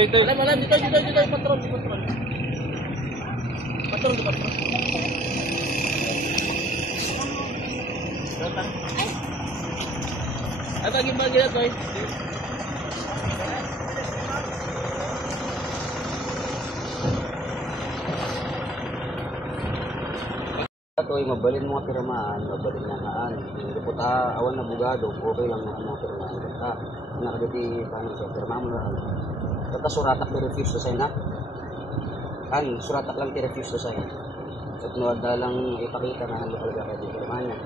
Dito, patron. Patron. At ang iba gila, Toy. Toy, mabalin mga pirmahan, mabalin na naan. Hindi po ta awan na bugado, okay lang na mga pirmahan. Kata, nakagati paano siya, pirmahan mo na. Kata suratak na refuse to sign na. Suratak lang ti refuse to sign. At nuwag lang ipakita na ano talaga kayo pirmahan niya.